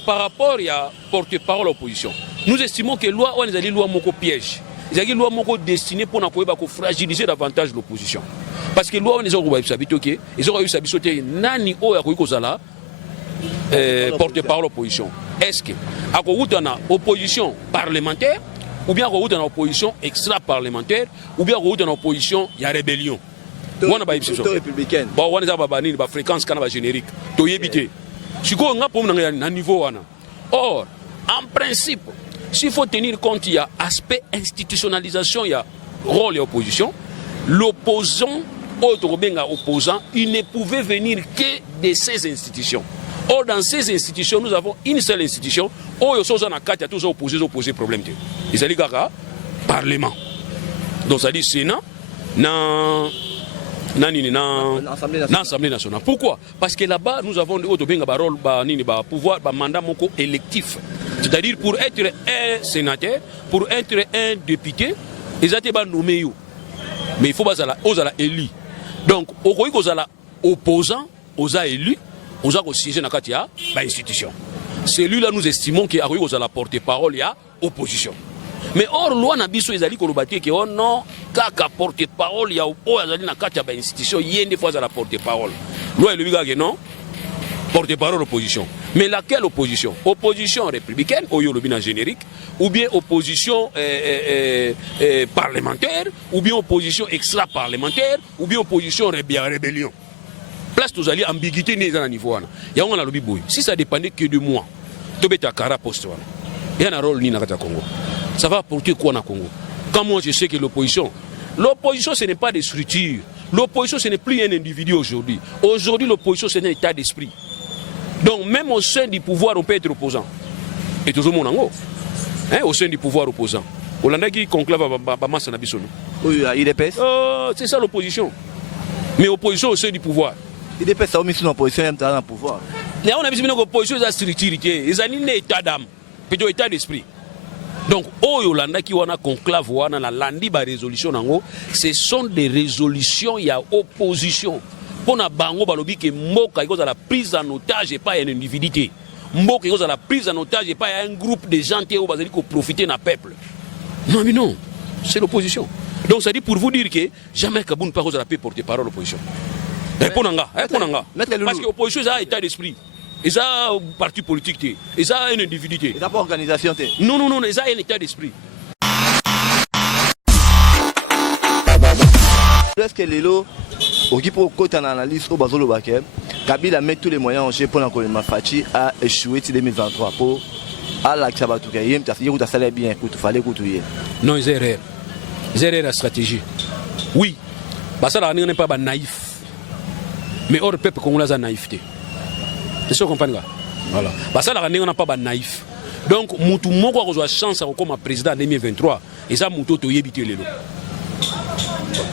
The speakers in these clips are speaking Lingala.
par rapport à porte-parole opposition, nous estimons que loi on est loi moko piège. Il y a une loi destinée pour fragiliser davantage l'opposition. Parce que loi on est OK, ils ont réussi à sauter nani o ya porte-parole opposition. Est-ce que à une opposition parlementaire ou bien une opposition extra-parlementaire ou bien une opposition il y a rébellion. On a républicaine. Bon on est ba fréquence kana ba générique. To yebité. Siko nga pour na niveau wana. Or, en principe, s'il faut tenir compte, il y a aspect institutionnalisation, il y a rôle et opposition. L'opposant, autre bien opposant, il ne pouvait venir que de ces institutions. Or, dans ces institutions, nous avons une seule institution. Où il y a tous opposés problème. Il s'agit de Parlement. Donc, ça dit Sénat, l'Assemblée nationale. Pourquoi? Parce que là-bas, nous avons un pouvoir, un mandat électif. C'est-à-dire, pour être un sénateur, pour être un député, ils ont été nommés. Mais il faut que vous soyez élu. Donc, vous soyez opposant, aux élus, aux siéger dans l'institution. Celui-là, nous estimons qu'il y a la porte-parole, il y a opposition. Mais or, loi n'a biso ezali kolobati que oh non, kaka porte-parole ya o azali na kati ya ba institution yende fois à la porte-parole. Loi le biga que non, porte-parole opposition. Mais laquelle opposition? Opposition républicaine, au yolobina générique, ou bien opposition parlementaire, ou bien opposition extra-parlementaire, ou bien opposition rébellion. Place tous allez ambiguïté n'est à niveau wana. Ya on a lobi boy. Si ça dépendait que de moi, tobeta kara poste wana. Il y a un rôle ni na kata Congo. Ça va apporter quoi dans le Congo? Quand moi je sais que l'opposition ce n'est pas des structures. L'opposition ce n'est plus un individu aujourd'hui. Aujourd'hui l'opposition c'est un état d'esprit. Donc même au sein du pouvoir on peut être opposant. Et toujours mon ango. Au sein du pouvoir opposant. Olanda qui conclave à masse na biso. Oui, il dépêche. C'est ça l'opposition. Mais opposition au sein du pouvoir. Il dépêche ça au milieu de l'opposition et dans le pouvoir. Mais on a vu que l'opposition est structure, ils ont un état d'âme, plutôt état d'esprit. Donc, au Yolanda qui wana conclave wana la landi ba résolution nango, ce sont des résolutions il y a opposition. Pour na bango balobi que mboka iko za la prise en otage et pas une individualité. Mboka iko za la prise en otage et pas un groupe de gens qui bazali ko profiter na peuple. Non mais non, c'est l'opposition. Donc ça dit pour vous dire que jamais Kaboun pas la paix porte-parole l'opposition. Répondanga. Parce que l'opposition c'est un état d'esprit. Ils ont un parti politique, ils ont une individualité. Ils n'ont pas organisation. Non, ils ont un état d'esprit. Est-ce que les lots, au qui pour côté en analyse au Bazolo Bakem, Kabila met tous les moyens en jeu pour l'encore Fachi a échoué en 2023 pour à la Kabatouka. Il y a salaire bien, il fallait coûter. Non, ils ont erreur. Ils ont erreur la stratégie. Oui, parce que là, on n'est pas naïf. Mais hors peuple congolais a naïveté. C'est ça qu'on comprend là. Voilà. Parce que là, on n'a pas naïf. Donc, Moutou Moko a reçu chance à comme président en 2023. Et ça, Moutou a évité les lots.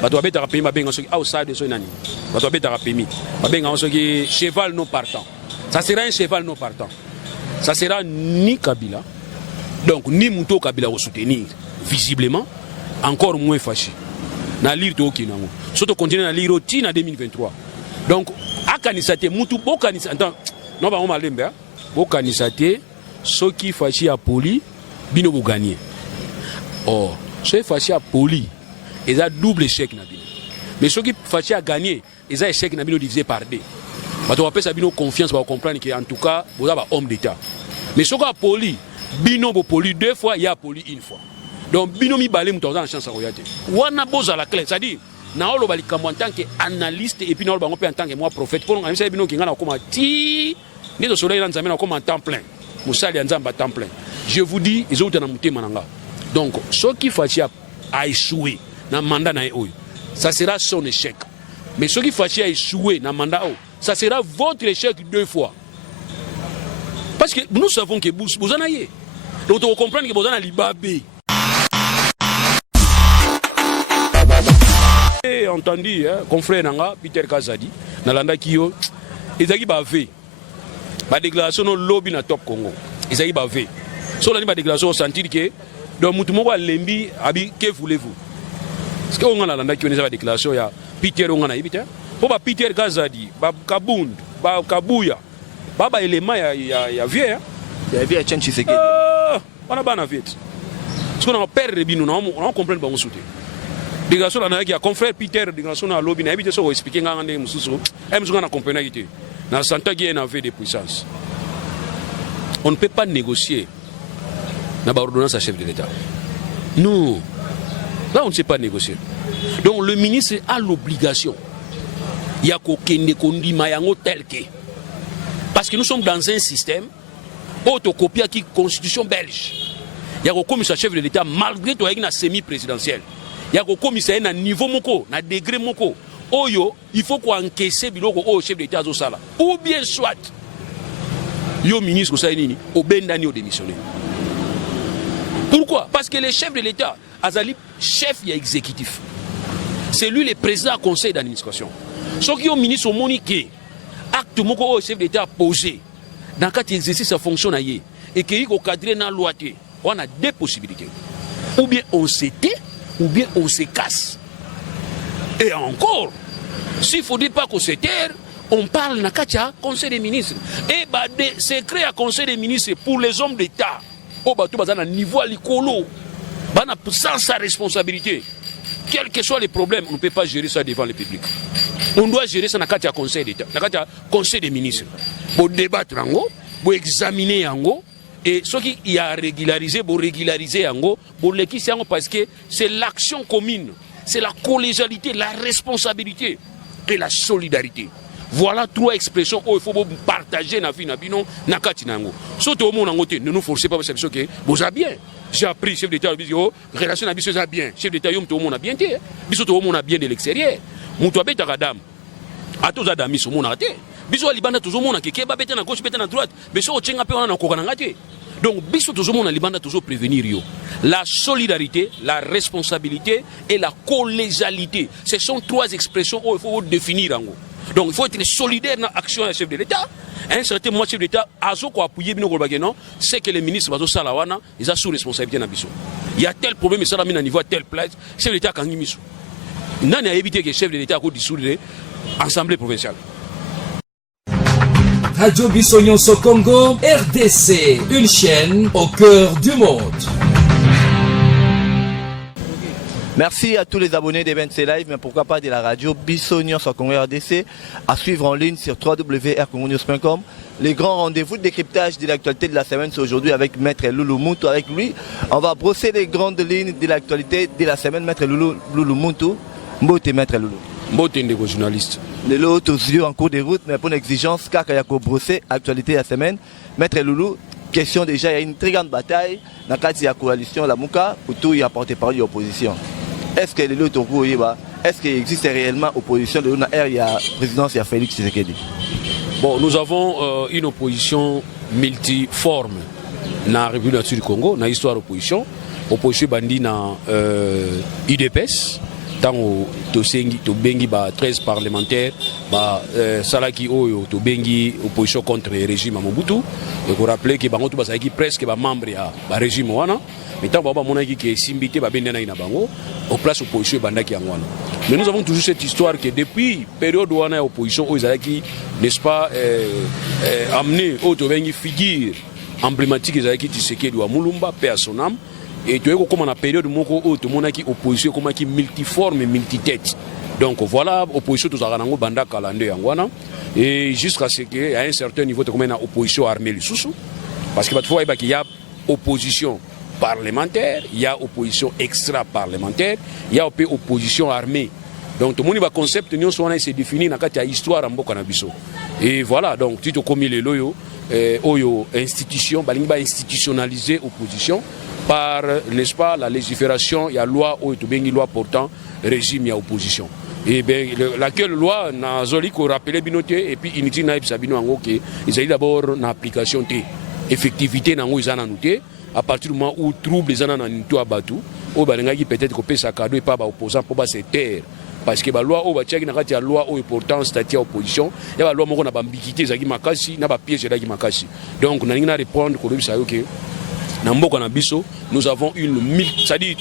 Batouabé a payé ma benga outside de son année. Batouabé a payé. Ma benga cheval non partant. Ça sera un cheval non partant. Ça sera ni Kabila, donc ni Moutou Kabila au soutenir, visiblement, encore moins fâché. Na lire to Kinango. Surtout continuer à lire au en 2023. Donc, à Kanisate, Moutou, Bokanisate, non, on va aller, Bokanisate, ceux qui fâchent à Poli, Bino vous gagner. Or, ceux qui fâchent à Poli, ils ont double échec. Mais ceux qui fâchent à gagner, ils ont échec divisé par deux. On appelle ça Bino confiance pour comprendre qu'en tout cas, vous avez un homme d'État. Mais ceux qui ont Poli, Bino Poli deux fois, il y a Poli une fois. Donc, Bino mi balé, vous avez une chance à regarder. Ou on a besoin de la clé, c'est-à-dire, na olo bali en tant qu'analyste et puis na olo bango en tant que moi prophète pour nous bino ki ngana koma ti ni to soleil nzambe na koma temps plein musali nzamba temps plein. Je vous dis ils ont na mutema nanga. Donc ceux qui fâchent à échouer na mandat na eux ça sera son échec. Mais ceux qui fâchent à échouer na mandat ça sera votre échec deux fois. Parce que nous savons que vous en avez. Donc on comprend que vous en avez libabé. J'ai entendu, confrère Nanga, Peter Kazadi, Nalanda Kiyo, ils ont bavé. La déclaration de lobby na Top Congo. Ils ont bavé. Sur la déclaration, on sentit que, donc, Moutoumou Lembi, que voulez-vous? Parce qu'on a la déclaration, il y a Peter Ongana, pour Peter Kazadi, Kabound, Kabouya, Baba élément, il y a vieux. ya vie Etienne Tshisekedi on a bana vite parce qu'on a perdre bino on comprend pas mon soutien dégradation na ki a confrère Peter dégradation na lobby na habité so expliquer nganga ndé mususu mususu na comprendre ité na santa qui est en fait de puissance on ne peut pas négocier na ba ordonnance à chef de l'État non là on ne sait pas négocier donc le ministre a l'obligation ya ko kende kondima yango tel que parce que nous sommes dans un système autocopie qui constitution belge il y a un commissaire chef de l'État malgré tout une semi-présidentielle il y a un commissaire à niveau moko na degré moko oyo il faut qu'on encaisse biloko au chef de l'État zo sala ou bien soit yo ministre ça nini au bendani au démissionner pourquoi parce que le chef de l'État azali chef ya exécutif c'est lui le président du conseil d'administration ce qui au ministre au monique acte moko au chef de l'État posé dans le cas d'exercice sa fonction et qu'il faut cadrer dans la loi, on a deux possibilités. Ou bien on se tait, ou bien on se casse. Et encore, s'il ne faudrait pas qu'on se taire, on parle dans le conseil des ministres. Et des secrets à conseil des ministres pour les hommes d'État. Au niveau à l'écolo, sans sa responsabilité. Quel que soit les problèmes, on ne peut pas gérer ça devant le public. On doit gérer ça dans le conseil d'État, dans le conseil des ministres. Pour débattre, pour examiner, et ce qui a régularisé, pour régulariser, pour l'équipe, parce que c'est l'action commune, c'est la collégialité, la responsabilité et la solidarité. Voilà trois expressions où il faut partager na vie na bino na kati nango. Surtout au monde ne nous forcez pas parce que vous avez bien. J'ai appris chef d'État bisio relation na bisio ça bien. Chef d'État yom to monde a bien té. Bisio to monde a bien de l'extérieur. Muto abeta kadam. Ato za dami so monde raté. Bisio libanda toujours monde ke ba beta na gauche beta na droite. Bisio ochenga pe wana ko kana ngate. Donc bisio toujours monde libanda toujours prévenir yo. La solidarité, la responsabilité et la collégialité. Ce sont trois expressions où il faut définir en gros. Donc il faut être solidaire dans l'action du chef de l'État. Un certain moment, chef de l'État a appuyé c'est que les ministres ils ont sous responsabilité. Il y a tel problème, ça a mis à niveau à telle place. Le chef de l'État a mis. Il n'a évité que le chef de l'État ait dissoudre l'Assemblée provinciale. Radio Bissognon au Congo, RDC, une chaîne au cœur du monde. Merci à tous les abonnés d'Events Live, mais pourquoi pas de la radio Bissognon sur Congo RDC, à suivre en ligne sur www.rcongonews.com. Les grands rendez-vous de décryptage de l'actualité de la semaine, c'est aujourd'hui avec Maître Loulou Muntu. Avec lui, on va brosser les grandes lignes de l'actualité de la semaine. Maître Loulou Muntu, Mbote Maître Loulou. Mbote Ndeko journaliste. Les autres yeux en cours de route, mais pour une exigence, car il y a qu'à brosser l'actualité de la semaine. Maître Loulou, question déjà, il y a une très grande bataille dans le cadre de la coalition La Mouka, où tout y a porté par l'opposition. Est-ce que les autres est-ce qu'il existe réellement opposition de l'UNAR, il y a présidence, il y a Félix Tshisekedi? Bon, nous avons une opposition multiforme dans la République du Congo, dans l'histoire de l'opposition. Opposition bandi dans UDPS, tant que bengi 13 parlementaires, salaki oyo to bengi opposition contre le régime à Mobutu. Et vous rappelez que bango tout qui presque membre ya régime wana. Mais tant que mon qui est simbité bendena ina bango, au place opposition bandaki angwana. Mais nous avons toujours cette histoire que depuis période où on a opposition aux Zalaki, n'est-ce pas, amené au bengi figure emblématique des Zalaki Tshisekedi ou Mulumba, paix à son âme. Et tu vois comment la période où tout le monde qui opposition comme qui multiforme et multitête. Donc voilà, opposition tous aranango banda kalande yangwana et jusqu'à ce que à un certain niveau tu comme une opposition armée le sous parce que parfois il y a opposition parlementaire, il y a opposition extra-parlementaire, il y a opposition armée. Donc tout le monde va concept nous soit se définir dans la histoire en boka na biso. Et voilà, donc tu te comme les loyo oyo institution balinga institutionnaliser opposition par n'est-ce pas la légifération, il y a loi ou tout bengi loi portant régime il y a opposition. Et bien laquelle loi n'a zoli ko rappeler binoté et puis inutile na ibsabino ngo que ils ont d'abord une application té effectivité na ngo izana noté à partir du moment où trouble les anana nito abatu au balengaki peut-être que pesa cadeau et pas ba opposant pour ba se taire parce que ba loi au ba tchaki na kati ya loi au important statut opposition ya ba loi moko na bambikité zaki makasi na ba piège zaki makasi donc na ngina répondre ko lebisa yo que na mboka na biso nous avons c'est-à-dire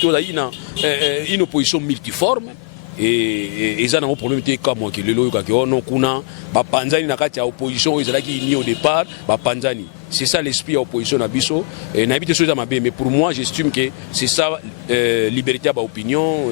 une opposition multiforme et ils ont un problème comme moi qui le loyo ka non kuna ba panzani na kati ya opposition ils zaki ni au départ ba panzani c'est ça l'esprit de l'opposition Nabiso. Mais pour moi, j'estime que c'est ça liberté à l'opinion.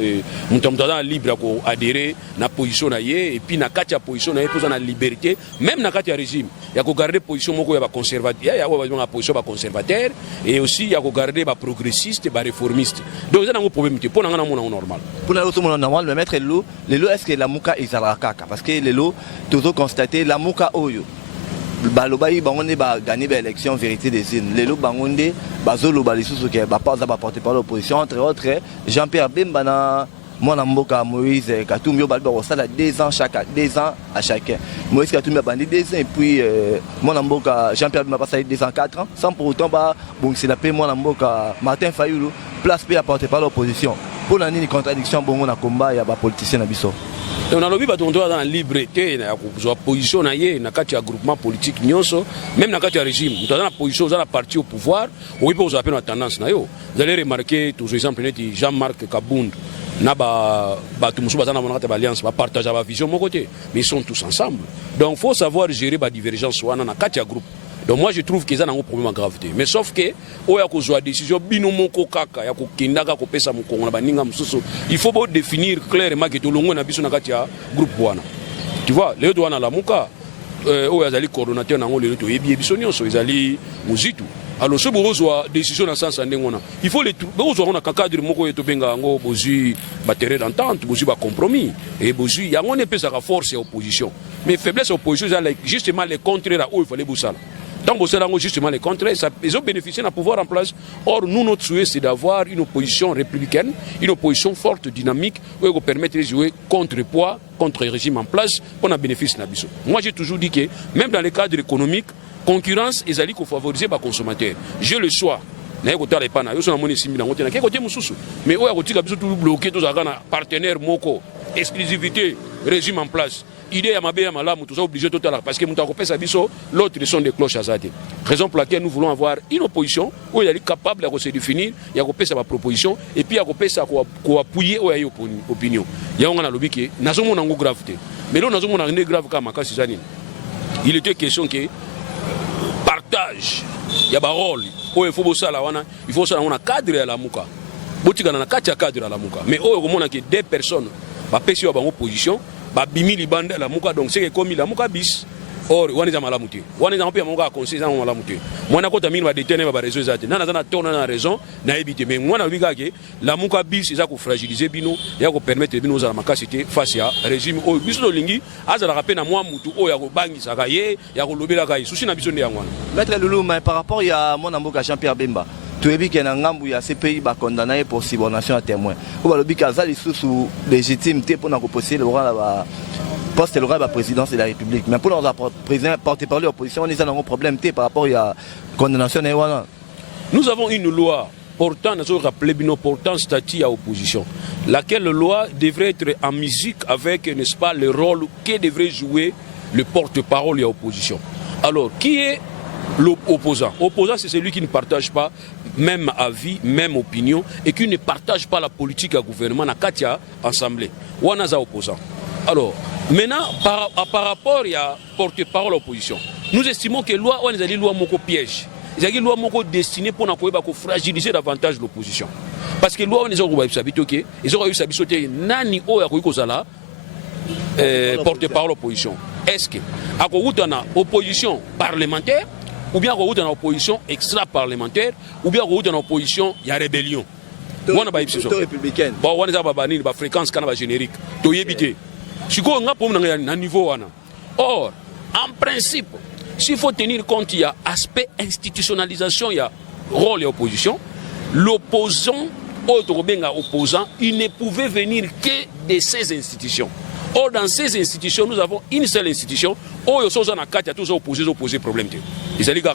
Nous sommes libre d'adhérer à la position et puis dans la position la liberté, même dans le régime. Il y a garder la position conservateur, il y a la position conservateur et aussi il y a garder la progressiste et la réformiste. Donc c'est un problème pour nous normal. Pour nous normal, le maître Lelo, est-ce que la Mouka est Zarakaka? Parce que Lelo, toujours constaté la Mouka Oyo. Balobayi bangonde ba gagner l'élection vérité des îles. Lelo bangonde bazolo balisusu ke ba pas porter par l'opposition entre autres Jean-Pierre Bemba na Mwana Mboka Moïse Katumbi balba osala 2 ans à chacun. Moïse Katumbi a bandi 2 ans et puis Mwana Mboka Jean-Pierre Bemba passé 2 ans 4 ans sans pour autant ba bon c'est la paix Mwana Mboka Martin Fayulu place paix à porter par l'opposition. Pour la contradiction bon on a combat ya ba politicien na biso. On a lobby dans la liberté, dans la position, dans le groupement politique, même dans le régime, dans la position, dans la partie au pouvoir, on peut appeler la tendance. Vous allez remarquer, par exemple, Jean-Marc Kabound, alliance, partage la vision de mon côté, mais ils sont tous ensemble. Donc il faut savoir gérer la divergence dans le groupe. Donc moi je trouve que ça n'a pas de problème de gravité. Mais sauf que, décision, il faut définir clairement que tout le monde a besoin de groupe. Tu vois, les deux la Mouka, les coordonnateurs n'ont pas de Muzitu. Alors ce que décision dans ce sens, il faut les trouver. On a cadre de d'entente, de compromis. Et il y a une force et opposition. Mais faiblesse et opposition, justement les contraires où il fallait bouger. Tant que c'est justement les contraires, ils ont bénéficié d'un pouvoir en place. Or, nous, notre souhait, c'est d'avoir une opposition républicaine, une opposition forte, dynamique, où on permet de jouer contre-poids, contre le régime en place, pour un bénéfice. Moi, j'ai toujours dit que, même dans les cadres économiques, concurrence, ils allaient favoriser les consommateurs. J'ai le choix. Mais où bloqué tous les partenaires moko exclusivité régime en place idée ya mabe ya malamu tous obligé total parce que muta kopesa biso l'autre ils sont des cloches azate raison pour laquelle nous voulons avoir une opposition où il est capable de se définir ya kopesa ba proposition et puis ya kopesa ko appuyer ou ya opinion ya on a lobby que nazo mona ngo gravité mais là nazo mona ne grave comme makasi zanini il était question que partage ya ba rôle il faut ça là il faut ça on a cadre à la Mouka botika na kati ya cadre à la Mouka mais on a que deux personnes ba pesi ba opposition ba bimi libanda la Mouka donc c'est comme la Mouka bis or on est à malamuté on est en peu Mouka conseil dans malamuté moi na kota mine ba détenir ba réseau zate na na tourner na raison na éviter mais moi na biga que la Mouka bis ça ko fragiliser bino ya ko permettre bino za makasité face à régime o biso lingi azala rappeler na moi mutu o ya ko bangisa ka ye ya ko lobela ka souci na biso ndya ngwana maître Loulou mais par rapport ya Mwana Mboka Jean-Pierre Bemba tu as vu qu'il y a un gambu ya CPI ba condamné pour subornation à témoin ou ba lobi kazali sous légitimité pour na reposer le roi poste le roi de la présidence de la République mais pour notre président porte-parole de l'opposition on est dans un problème par rapport à la condamnation. Nous avons une loi portant portant statut à opposition laquelle loi devrait être en musique avec n'est-ce pas le rôle que devrait jouer le porte-parole à l'opposition. Alors qui est l'opposant? Opposant, c'est celui qui ne partage pas même avis, même opinion et qui ne partage pas la politique à gouvernement na katia assemblée. Ou on a opposant. Alors, maintenant, par rapport à porte-parole à l'opposition, nous estimons que loi, on a des lois moko piège. Il y a des lois moko destinées pour fragiliser davantage l'opposition. Parce que loi, on a eu ils ont eu nani o ya kozala porte-parole à l'opposition. Est-ce que à opposition parlementaire ou bien dans l'opposition extra-parlementaire, ou bien dans l'opposition, il y a rébellion. On a républicaine. Bon, on a une fréquence générique. Tu y éviter. Si on a un niveau. Or, en principe, s'il faut tenir compte, il y a aspect institutionnalisation, il y a rôle et opposition. L'opposant, autre opposant, il ne pouvait venir que de ces institutions. Or, dans ces institutions, nous avons une seule institution. Où il y a tous opposés problème. Il s'agit du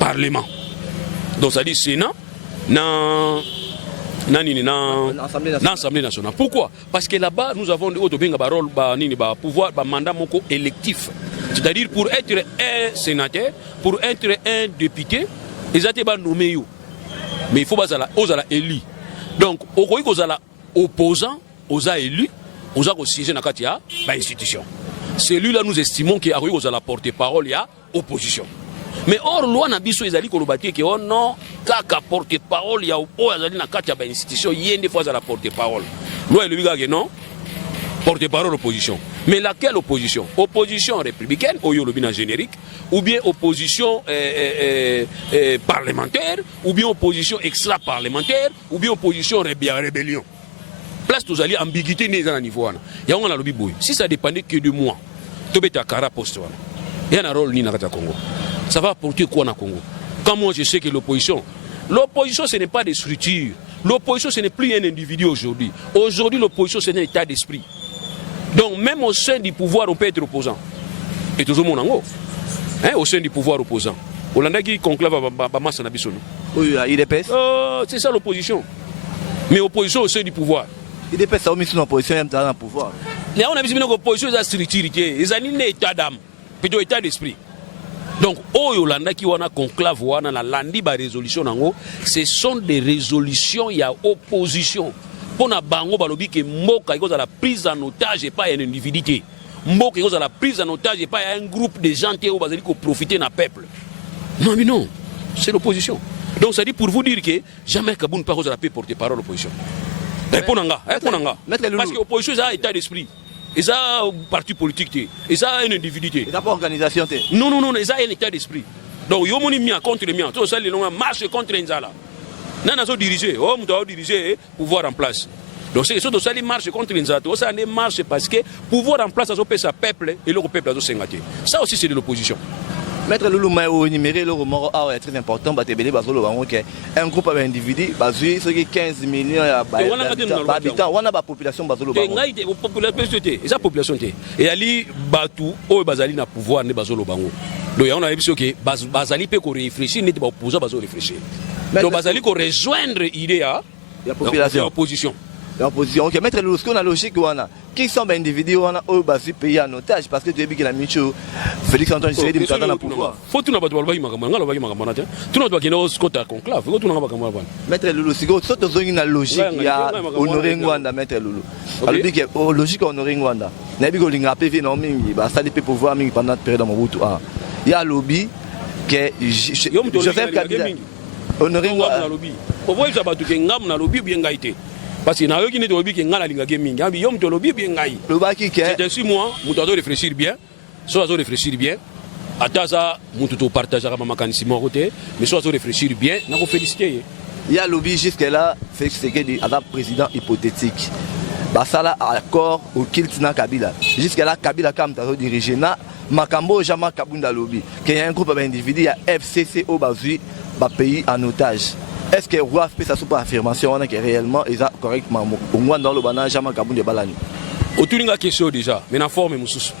Parlement. Donc, ça dit Sénat, l'Assemblée nationale. Pourquoi? Parce que là-bas, nous avons un pouvoir, un mandat électif. C'est-à-dire, pour être un sénateur, pour être un député, ils ont été nommés. Mais il faut pas être élu. Donc, aux opposants, aux élus, aux siéger dans l'institution. Celui-là, nous estimons qu'il y a la porte-parole, il y a opposition. Mais or loi na biso ezali kolobaki que oh non kaka porte-parole ya o azali na kati ya ba institution yende fois à la porte-parole. Loi le biga que non porte-parole opposition. Mais laquelle opposition? Opposition républicaine, au yolobina générique, ou bien opposition parlementaire, ou bien opposition extra-parlementaire, ou bien opposition rébellion. Place tous alliés, ambiguïté n'est à niveau. Si ça dépendait que de moi, Tobeta Kara poste. Il y a un rôle ni na Congo. Ça va apporter quoi na Congo? Quand moi je sais que l'opposition ce n'est pas des structures. L'opposition ce n'est plus un individu aujourd'hui. Aujourd'hui l'opposition c'est un état d'esprit. Donc même au sein du pouvoir, on peut être opposant. Et toujours mon ango. Au sein du pouvoir opposant. Hollanda qui conclave à Massa Nabisono. Oui, il est pèse. C'est ça l'opposition. Mais opposition au sein du pouvoir. Il est pèse, ça omis l'opposition, il y a un pouvoir. Mais on a vu que l'opposition est structurée. Ils ont un état d'âme. Plutôt état d'esprit. Donc, au Hollanda qui a conclave, on a la landi ba résolution nango. Ce sont des résolutions, il y a opposition. Pour na bango balobi que mboka iko za la prise en otage et pas un individu. Mboka iko za la prise en otage et pas un groupe de gens qui ont bazali ko profiter na peuple. Non mais non, c'est l'opposition. Donc ça dit pour vous dire que jamais Kaboun pas cause la paix porter parole l'opposition. Répondanga. Parce que l'opposition c'est un état d'esprit. Et ça parti politique et ça un individu. Et ça pas organisation. Non, et ça un état d'esprit. Donc yo moni mia contre mia, tout ça les longs marche contre Nzala. Nous avons dirigé, nous avons dirigé pouvoir en place. Donc c'est ça qui marche contre les autres. Ça marche parce que pouvoir en place, ça peut sa peuple et le peuple a s'engager. Ça aussi c'est de l'opposition. Maître Loulou Maïo numéro le remords est très important. Un groupe d'individus basé sur 15 millions d'habitants. On a la population basée et sa population et ali batu au bazali na pouvoir ne bazolo bango. Donc on a vu que bazali peut réfléchir, n'est pas opposant bazo réfléchir. Donc bazali ko rejoindre l'idée à la population. L'opposition. Ok, maître Loulou, ce qu'on a logique qui sont des individus qui sont payés en otage parce que tu as vu que la Micho, Félix Antoine Tshisekedi dit dans le pouvoir. Faut tout n'a pas de balbagi magamana, la bagi magamana. Tout n'a pas qui n'ose côté conclave. Faut tout n'a pas comme maître Loulou, si vous sortez dans une logique, il y a honorer Rwanda, maître Loulou. Alors dit que logique honorer Rwanda. Nabi ko linga PV non mingi, ba ça peut pouvoir mingi pendant période dans Mobutu. Il y a lobby que Joseph Kabila honorer Rwanda lobby. Pour voir ça ba tout que ngam na lobby bien gaité. Parce que na yo qui ne lobby que ngala linga gaming. Abi yom to lobby bien gaï. C'est ainsi moi, muto doit réfléchir bien. Soit doit réfléchir bien. Ataza muto to partager ma mécanisme côté, mais soit doit réfléchir bien, na ko féliciter. Il y a lobby jusque là, Félix Tshisekedi a président hypothétique. Basala accord au Kiltina Kabila. Jusque là Kabila comme ta diriger na Makambo Jama Kabunda lobby. Qu'il y a un groupe d'individus, il y a FCC au Bazui, ba pays en otage. Est-ce que Roi fait sa super affirmation que réellement ils ont correctement au moins dans le banana Jama Kabunda balani. Autour d'une question déjà, mais na forme mususu.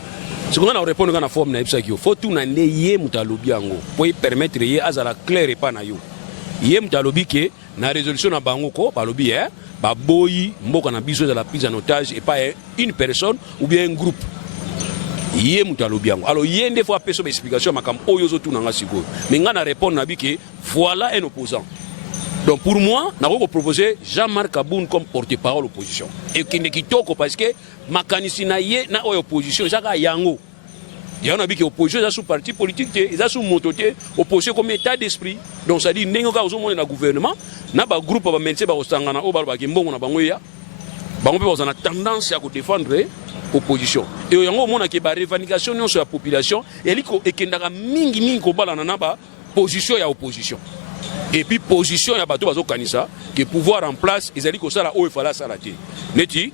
Ce qu'on a répondre dans la forme na ipsa kio. Faut tout na neye mutalobi ango. Pour permettre ye azala clair et pas na yo. Yé mutalobi que na résolution na bango ko balobi ba boyi mboka na biso de la prise en otage et pas une personne ou bien un groupe. Yé mutalobi ango. Alors yé des fois personne explication makam oyo zo tout na ngasiko. Mais nga na répondre na bi que voilà un opposant. Donc pour moi, je vais proposer Jean-Marc Aboun comme porte-parole opposition. Et qui n'est kitoko parce que makanisi na ye na opposition jaka yango. Il y a un avis que l'opposition est sous parti politique, ils sont sous mototé, opposition comme état d'esprit. Donc ça dit n'engo ka ozomo na gouvernement, na ba groupe ba mense ba osangana o ba ba kimbongo na bango ya. Bango pe bazana tendance à défendre opposition. Et yango mona ke ba revendication sur la population, eliko ekendaka mingi ko bala na ba position ya opposition. Et puis position ya bato bazo kanisa que pouvoir en place ezali ko sala o efala sala te. Neti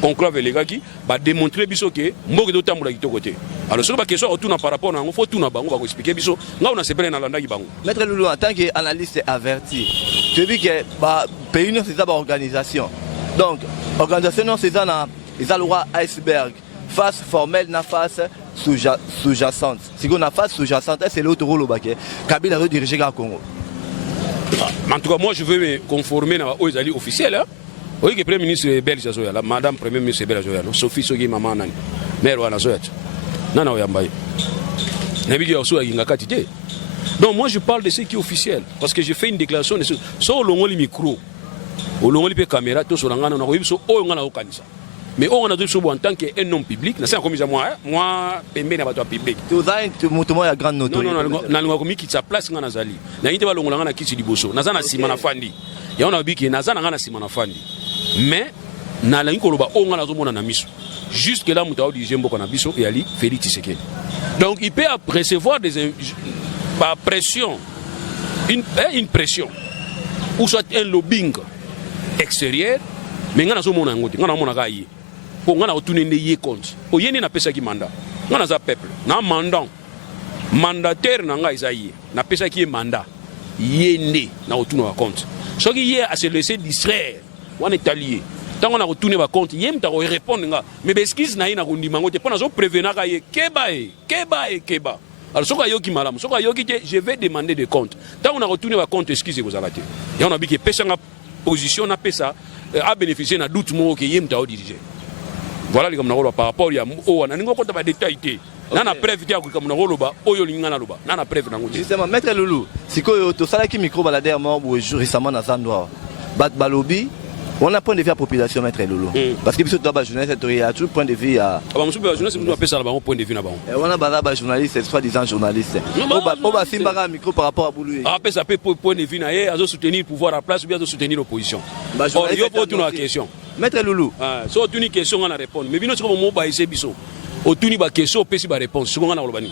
conclave les gars qui va démontrer biso que mboka do tambola kitoko te. Alors sur ba question autour na par rapport na ngo faut tout na bango ba ko expliquer biso nga on a sepelé na landa ki bango. Maître Loulou en tant qu'analyste averti, tu dis que ba pays non c'est ça ba organisation. Donc organisation c'est ça na ils ont iceberg face formelle na face sous-jacente. Si on a face sous-jacente, c'est l'autre rôle au baquet. Kabila veut diriger le Congo. En tout cas, moi je veux me conformer aux alliés officiels. Oui, que le Premier ministre belge, la Madame Premier ministre belge, Sophie Sogi Maman, mère Wana Zoyat. Nana Oyambaye. Nabi Yosu Agingakatite. Donc moi je parle de ce qui est officiel. Parce que j'ai fait une déclaration de ce. Sur le micro, au long de la caméra, tout sur l'angana, on a vu ce Oyangana Okanisa. mais on a dit en tant qu'un homme public na c'est comme moi pembe na bato public tu as mutumo ya grande notoriété non na linga komi ki sa place nga nazali na yite balongola nga na kiti liboso naza na sima na fandi ya on a biki naza na nga na sima na fandi mais na la nkoloba o nga nazomona na miso jusque là muta dirige mboka na biso et ali Félix Tshisekedi donc il peut recevoir des pression une pression ou soit un lobbying extérieur mais nga nazomona ngote nga namona ka yi po nga na otunende ye compte o yene na pesa ki mandat nga na za peuple na mandataire na nga isaïe na pesa ki mandat yende na otuna wa compte soki ye a se laisser distraire on est allié tant on a retourné ba compte yem ta répondre nga mais beskis na ina kundima ngote pona zo prévenir ka ye keba alors soka yoki malamu soka yoki te je vais demander des comptes tant on a retourné ba compte excusez vous arrêtez ya on a bi que pesa nga position na pesa a bénéficier na doute mo que yem ta diriger voilà les comme na par rapport ya o na ningo kota ba détail te na preuve te ko comme na loba oyo linga na loba na preuve na ngote justement maître Loulou sikoyo to sala ki micro balader mo récemment na Zandwa bat balobi on a point de vue à la population maître Loulou parce que biso to ba journaliste to ya tout point de vue à monsieur ba journaliste nous appelle ça ba point de vue na ba on a ba journaliste soit disant journaliste on va simba micro par rapport à Boulou appelle ça point de vue na ye azo soutenir pouvoir à place ou bien azo soutenir l'opposition il y a pas une question maître Loulou so une question on a répondre mais bino c'est comme mo ba ese biso otuni ba question pesi ba réponse so ngana lobani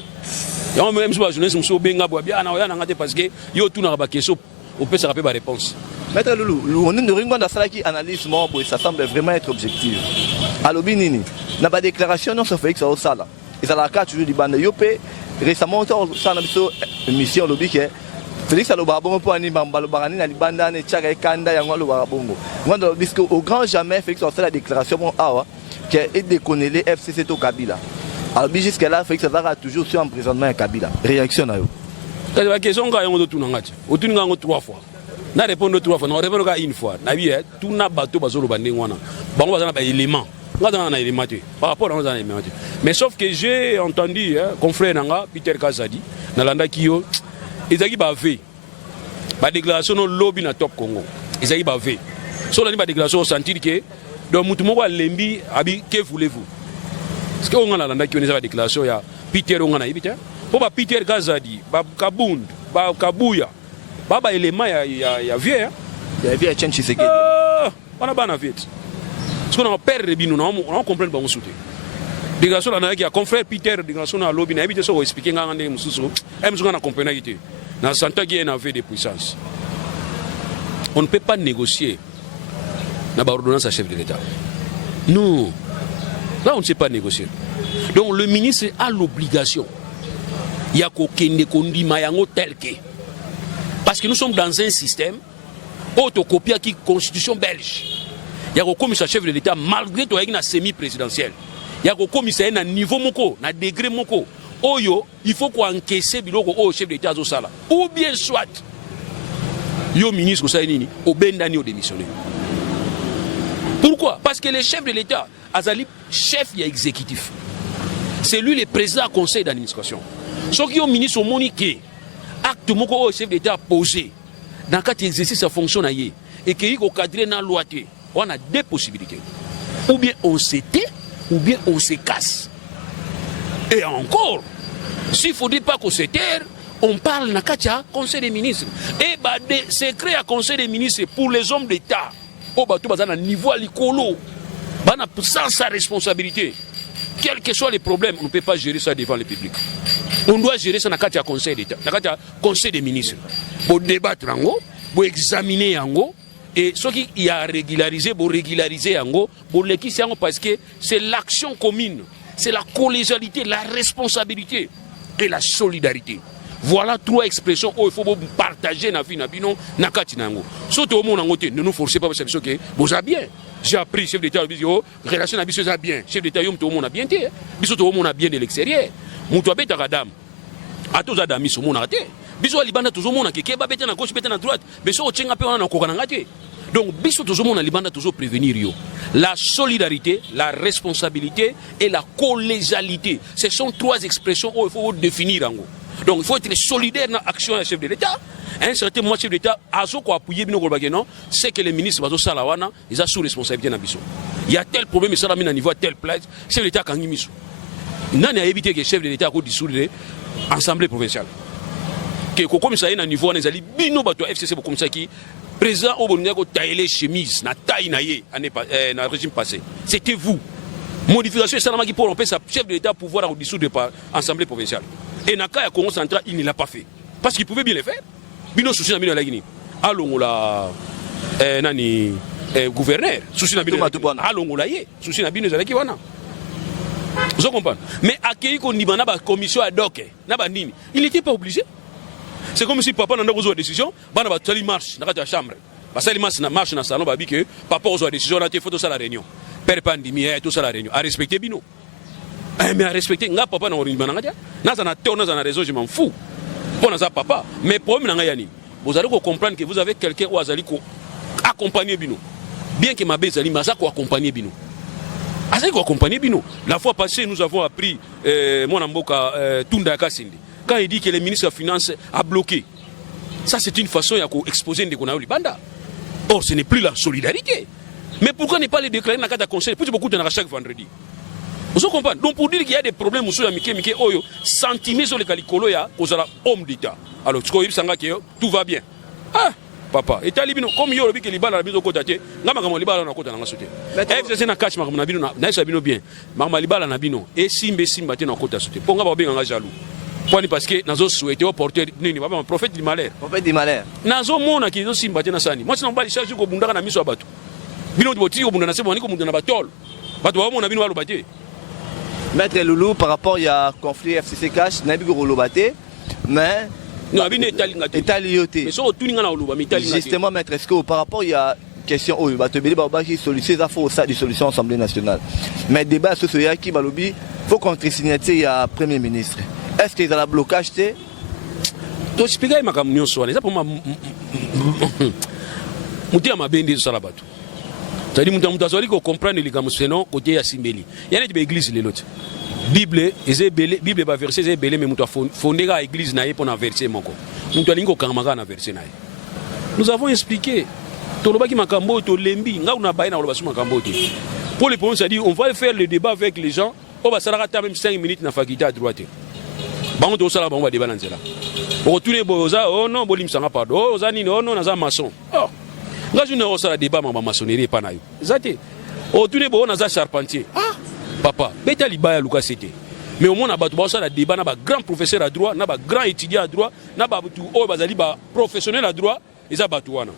ya même so ba journaliste so benga bo bien na ya na ngate parce que yo tuna ba question on peut se rappeler ba réponse. Maître Loulou, on est de ringo dans ça qui analyse moi pour ça semble vraiment être objectif. Alobi nini, na ba déclaration non ça fait que ça au sala. Et ça la carte toujours du bande yopé récemment ça na biso mission lobi que Félix aloba bongo pour ani bambalo barani na libanda ne tchaka ekanda ya ngolo barabongo. Ngando bisque au grand jamais Félix a fait la déclaration bon awa que est déconné les FCC to Kabila. Alobi jusqu'à là Félix a toujours sur emprisonnement à Kabila. Réaction na yo. La question nga yango to nangati. Otuni ngango 3 fois. Na répondre 3 fois, na répondre ka une fois. Na bi tout na bateau bazolo bande ngwana. Bango bazana ba élément. Nga dans élément par rapport à dans élément. Mais sauf que j'ai entendu confrère nanga Peter Kazadi na landa kiyo ezaki ba ve. Ba déclaration no lobby na Top Congo. Ezaki ba ve. So la ni ba déclaration sentir que donc mutu moko lembi abi que voulez-vous. Parce que on a landa kiyo na déclaration ya Peter on a ibita. Pour Peter Kazadi, Kabund, Kabuya, Baba élément ya vieux. Ya vieux Etienne Tshisekedi. On a bana vite. Parce qu'on a perdre les binous, on comprend pas mon soutien. Dégagation là, il y a confrère Peter, dégagation à lobby, n'a pas de expliquer ngande mususu. Même si on a compris n'ité. Dans Santa qui est un de puissance. On ne peut pas négocier. N'a pas ordonnance à chef de l'État. Non. Là on ne sait pas négocier. Donc le ministre a l'obligation. Il y a kokende kondi mayango tel que parce que nous sommes dans un système autocopié qui constitution belge. Il y a commissaire chef de l'État malgré toi une semi-présidentielle. Il y a commissaire na niveau moko, na degré moko. Oyo, il faut qu'on encaisse biloko au chef de l'État zo sala. Ou bien soit yo ministre ça nini au bendani au démissionner. Pourquoi? Parce que le chef de l'État azali chef ya exécutif. C'est lui le président du conseil d'administration. Ceux qui ont ministre au monique, acte moko au chef d'État posé dans le cadre d'exercice sa fonction et qui est cadré dans la loi, on a deux possibilités. Ou bien on se tait, ou bien on se casse. Et encore, s'il ne faudrait pas qu'on se taire, on parle dans le conseil des ministres. Et des secrets à conseil des ministres pour les hommes d'État. Au niveau à l'écolo, sans sa responsabilité. Quels que soient les problèmes, on ne peut pas gérer ça devant le public. On doit gérer ça dans le conseil d'État, dans le conseil des ministres. Pour débattre, pour examiner, et ce qui y a régularisé, pour régulariser, pour l'équipe, parce que c'est l'action commune, c'est la collégialité, la responsabilité et la solidarité. Voilà 3 expressions où il faut partager na vie na bino na kati nango. Surtout au monde ngote, ne nous forcez pas parce que vous avez bien. J'ai appris chef d'État biso relation na biso ça bien. Chef d'État yom to monde a bien té. Biso to monde a bien de l'extérieur. Muto abeta kadam. Ato za dami so monde até. Biso libanda toujours monde ke ba beta na gauche beta na droite. Biso ochenga pe wana ko kana ngate. Donc biso toujours monde libanda toujours prévenir yo. La solidarité, la responsabilité et la collégialité. Ce sont 3 expressions où il faut définir ngo. Donc il faut être solidaire dans l'action du chef de l'État. Un certain moment, chef de l'État a appuyer non, c'est que les ministres sont sous responsabilité. Il y a tel problème, ça ramène à niveau à telle place. Chef de l'État a mis. Nani a évité que le chef de l'État a dissoudre l'Assemblée provinciale. Que comme ça, il y a un niveau, on a bino bato FCC comme ça qui président au Boninga a taillé chemise, na taille naïe, dans le régime passé. C'était vous. Modification, c'est ça qui pour empêcher le chef de l'État pouvoir dissoudre l'Assemblée provinciale. Et dans le cas de Congo central, il ne l'a pas fait. Parce qu'il pouvait bien le faire. Bino souci na bino la Guinée. Allons la nani gouverneur. Souci na bino allons la yé. Souci na bino zalaki wana. Vous comprenez? Mais accueillir qu'on y a une commission ad hoc, il n'était pas obligé. C'est comme si papa n'a pas besoin de décision, il a une marche dans la chambre. Parce que marche dans le salon, que papa a besoin de décision, il a fait tout ça à la réunion. Père pandémie, tout ça à la réunion. À respecter Bino. Mais à respecter, papa n'a pas raison, je m'en fous. Pour papa. Mais pour moi, vous allez comprendre que vous avez quelqu'un qui a accompagné Bino. Bien que ma bête, il m'a accompagné Bino. La fois passée, nous avons appris mon amboka Tunda Kasindi. Quand il dit que le ministre des Finances a bloqué, ça c'est une façon d'exposer des Konaoli Banda. Or, ce n'est plus la solidarité. Mais pourquoi ne pas les déclarer dans le cadre de conseil? Plus beaucoup de chaque vendredi. Vous comprenez? Donc pour dire qu'il y a des problèmes, sentiments sur les calicolo, il y a homme d'État. Alors, tout va bien. Ah! Papa, et talibino comme yo lobi ke libala na biso kota te ngama ngama libala na kota na ngasote FCC na catch makama na bino na sabino bien makama libala na bino et simba te na kota sote ponga ba benga nga jaloux poni parce que nazo souhaiter au porteur nini baba prophète du malheur nazo mona ki zo simba te na sani moi sinon bali charge ko bundaka na miso abatu bino boti ko bundana sebo ni ko bundana batol batu ba mona bino ba lobate. Maître Loulou, par rapport à conflit FCC cash na bi ko lobate mais justement, maître, est-ce que par rapport à question où il va te dire que ces affaires ça des solutions à l'Assemblée nationale. Mais débat sur ce qui va lobby, faut contre-signer à Premier ministre. Est-ce qu'il y a un blocage? Donc expliquer ma camion soit ça pour moi. Mutia mabende sur la bateau. C'est-à-dire mutia soit qu'on comprenne les gamuseno côté à Simbeli. Il y a des églises les autres. Bible Bible ba verset est belé mais muta fondera église na pour na verset moko. Muta lingo kamaka na verset na. Nous avons expliqué tolobaki makambo to lembi nga una baina oloba suma makambo te. Pour les problèmes, c'est-à-dire on va faire le débat avec les gens, on va s'arrêter même 5 minutes na faculté à droite. Bango to sala bango débat nanzela. On tourner boza oh non bolim sanga pardon. Oh zani non non naza maçon. Oh. Nga juna o sala débat ma maçonnerie pa na yo. Zate. Oh tourner bo naza charpentier. Ah papa, beta libaya Lucas c'était. Mais au moins na batu ba ça la débat na ba grand professeur à droit, na ba grand étudiant à droit, na ba batu o bazali ba professionnel à droit, eza batu wana.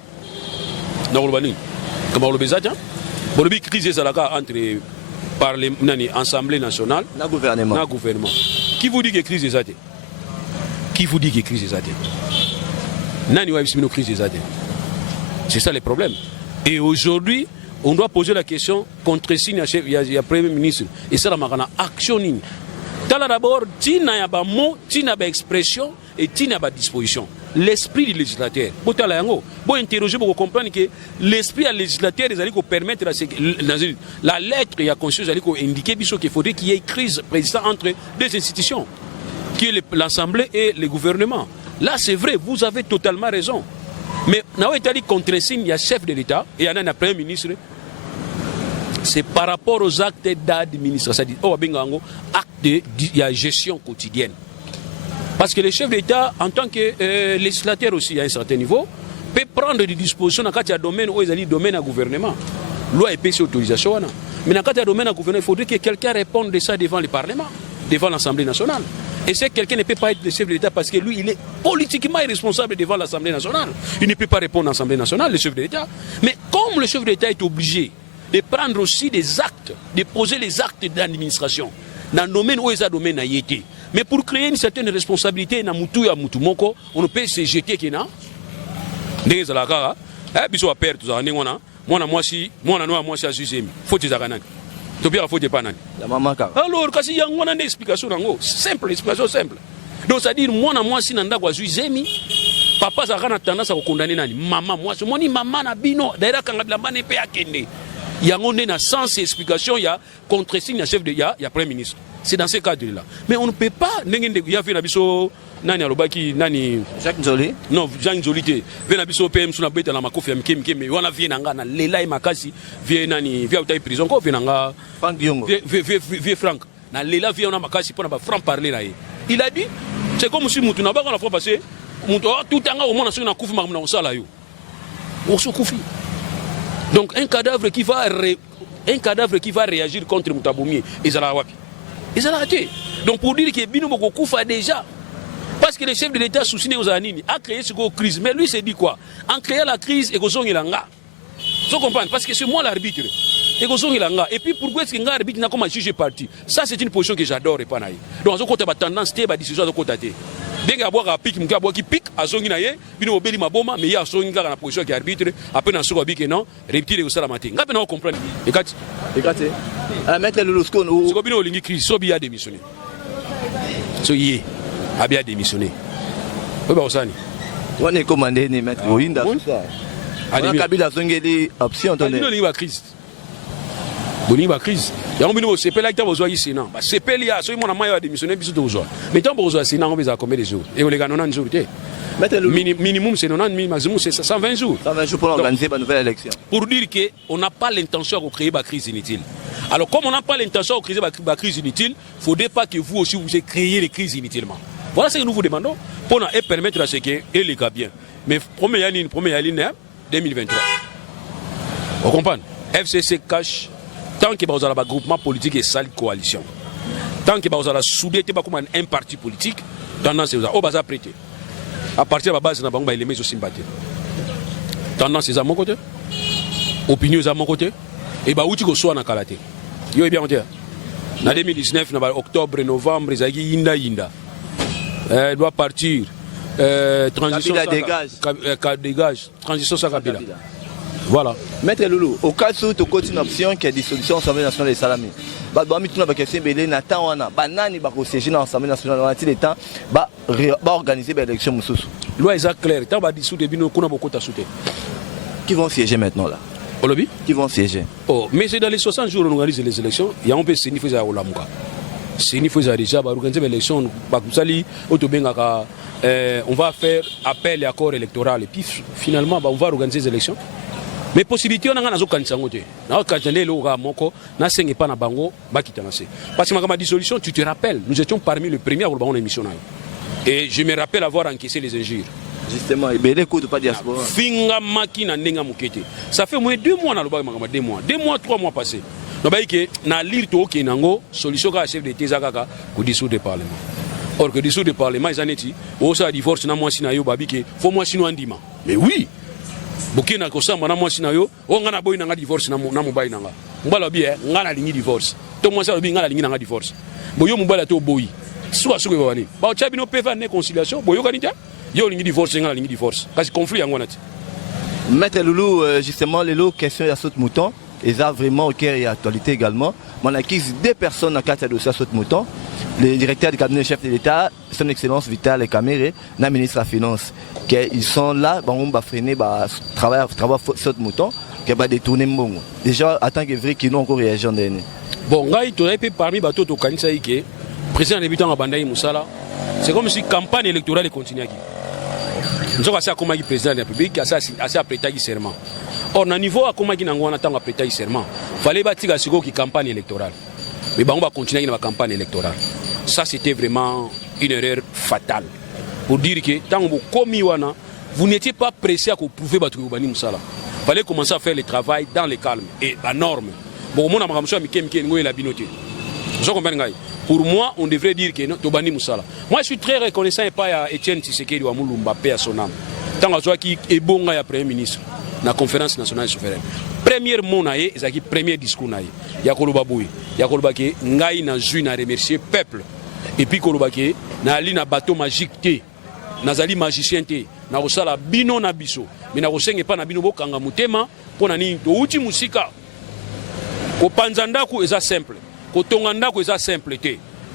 Na olobani. Comment olobeza tiens? Bolobi crise ezalaka entre parlement nani Assemblée nationale na gouvernement. Qui vous dit que crise ezate? Qui vous dit que crise ezate? Nani wa bismino crise ezate? C'est ça le problème. Et aujourd'hui, on doit poser la question contre signe il y a Premier ministre et ça la action nini. Tala d'abord tina ya ba mot, tina ba expression et tina ba disposition. L'esprit du législateur. Bo tala yango, bo interroger pour comprendre que l'esprit du législateur les allait permettre la lettre et la conscience allait indiquer qu'il faudrait qu'il y ait une crise présidente entre deux institutions qui est l'Assemblée et le gouvernement. Là c'est vrai, vous avez totalement raison. Mais na Itali contre signe il y a chef de l'État et il y a un Premier ministre. C'est par rapport aux actes d'administration, c'est-à-dire actes de gestion quotidienne. Parce que le chef d'État, en tant que législateur aussi à un certain niveau, peut prendre des dispositions dans le domaine où il y a domaine à gouvernement. Loi et PC autorisation. Mais dans le domaine à gouvernement, il faudrait que quelqu'un réponde de ça devant le Parlement, devant l'Assemblée nationale. Et c'est quelqu'un ne peut pas être le chef de l'État parce que lui, il est politiquement irresponsable devant l'Assemblée nationale. Il ne peut pas répondre à l'Assemblée nationale, le chef de l'État. Mais comme le chef de l'État est obligé de prendre aussi des actes, de poser les actes d'administration dans le domaine où il y a domaine à y être. Mais pour créer une certaine responsabilité, on ne peut se jeter qu'il y a. Alors, kasi y a une explication, simple, explication simple. Donc, c'est-à-dire, moi, si nanda kwa zemi, papa a tendance à condamner nani, maman, moi, moni maman na bino, d'ailleurs, quand la mane pe akende. Il y a une sens et explication, il y a contre-signe, il y a chef de, il y a Premier ministre. C'est dans ce cadre-là. Mais on ne peut pas. Il y a fait nani alobaki nani Jacques Nzoli non Jacques Nzoli te vena biso PM suna beta na makofi ya mike mais wana vie nanga na lela e makasi vie nani vie utai prison ko vie nanga Franck Diongo vie Franck na lela vie na makasi pona ba franc parler na ye il a dit c'est comme si mutu na ba na fois passé mutu tout anga au moins na kufi makam na osala yo oso kufi donc un cadavre qui va réagir contre Mutaboumi ezala wapi ezala raté donc pour dire que bino boko kufa déjà. Parce que le chef de l'État Soussine Ozanini a créé cette crise. Mais lui s'est dit quoi? En créant la crise, et Gozong Ilanga. Vous comprenez? Parce que c'est moi l'arbitre. Et Gozong Ilanga. Et puis pourquoi est-ce qu'un arbitre n'a pas jugé parti? Ça, c'est une position que j'adore. Donc, on a tendance à la décision de côté. Dès qu'il y a un pic, il y a un pic, à son guinaye, il y a un boma, mais il y a un position qui arbitre, après dans ce que non, reptile au salamaté. On comprend. Et quand Maître Loulousko, c'est comme une crise, Sobi a démissionné. Soyez. A bien démissionné. Oui, bah, Osani. On est commandé, ni maître Moïnda, tout ça. On a Kabila Zongeli, option, on est en crise. On est en crise. Il y a un minimum, c'est pas là que tu as besoin ici, non. C'est pas là, celui qui a démissionné, puis c'est besoin. Mais tu as besoin ici, non, on va combien de jours? Et on les gagne 90 jours. Minimum, c'est 90, maximum, c'est 120 jours. 120 jours pour organiser une nouvelle élection. Pour dire qu'on n'a pas l'intention de créer une crise inutile. Alors, comme on n'a pas l'intention de créer une crise inutile, il ne faudrait pas que vous aussi, vous créez les crises inutilement. Voilà ce que nous vous demandons pour permettre à ce que les gars bien. Mais première ligne 2023. Vous comprenez? FCC cache tant que vous avez un groupement politique et sale coalition. Tant que vous avez soudé comme un parti politique, tendance est au bazar prêté. À partir de la base, nous avons les maisons sympathiques. Tendance est à mon côté. Opinion est à mon côté. Et bah où tu reçois dans Kalaté. Yo est bien en 2019, octobre, novembre, Inda. Elle doit partir. Transition dégage. Transition sans Kabila. Voilà. Maître Loulou, au cas où tu as une option qui est dissolution de l'Assemblée nationale des Salamés, tu as question de Nathan Wana, banani ba siéger dans l'Assemblée nationale dans le temps, ba organiser l'élection mususu. Loi est claire, tant ba dissoudre bino kuna beaucoup ta souté. Qui vont siéger maintenant là? Au lobby? Qui vont siéger? Oh, mais c'est dans les 60 jours où on organise les élections, il y a un peu de signification à Olamuka. Signification déjà ba organiser l'élection, ba kusali autobengaka on va faire appel et accord électoral et puis finalement on va organiser les élections. Mais possibilité on a nazo kanisa ngote. Na kanjande le oga moko na sengi pa na bango bakitanase. Parce que ma dissolution, tu te rappelles, nous étions parmi les premiers à avoir une émission. Et je me rappelle avoir encaissé les injures. Justement, il y a pas diaspora. Finga makina nenga mukete. Ça fait moins 2 mois na loba makama 2 mois. 2 mois 3 mois passés. No ba que na lire to ke nango solution ka chef de tezaka ko dissoudre le parlement. Or que dissoudre le parlement ils aneti o sa divorce na moi sina yo babi ke faut moi sino andima. Mais oui. Bokina ko samba na moi sina yo o ngana boy na divorce na mobile nanga. Mbala bi ngana lingi divorce. To moi sa bi ngana lingi na divorce. Boyo mobile to boy. Soit ce que vous avez. Ba chabi no peva ne conciliation boyo kanita. Yo lingi divorce ngana lingi divorce. Parce que conflit yango nati. Maître Loulou, justement les lots questions à saute mouton. Et ça vraiment au cœur et actualité également. On a acquis 2 personnes dans le cadre de dossier à saute mouton. Le directeur du cabinet chef de l'État, son excellence Vital Kamere, la ministre de la Finance. Ils sont là, on va freiner le travail saute mouton, qui va détourner Mbongo. Déjà, en tant que vrai qui n'ont encore réagi en dernier. Bon, parmi les bateaux de Kanisa, le président débutant à Bandaï Moussala, c'est comme si la campagne électorale continuait. Nous avons assez comme le président de la République, assez prêté serment. Or, au niveau comme on attend à prêter serment, il fallait bâtir une campagne électorale. Mais on va continuer dans la campagne électorale. Ça, c'était vraiment une erreur fatale. Pour dire que tant que vous n'étiez pas pressé à prouver votre urbanisme. Il fallait commencer à faire le travail dans le calme et la norme. Bon, pour moi, on devrait dire que Tobani Moussala. Moi, je suis très reconnaissant et pas à Etienne Tshisekedi ou à Moulumba, paix à son âme. Tant que soit qui est bon à Premier ministre, dans la conférence nationale souveraine. Premier mot, c'est premier discours. Il y a Kolobaboué. Il y a Kolobake, Ngaï n'a joué à remercier le peuple. Et puis Kolobake, n'a ali na bateau magique, n'a ali magicien, n'a osala bino na biso. Mais n'a osenge pas na bino bokanga mutema, pour na ni to uti musika. Ko panzandaku est simple. Ko tongandaku est simple.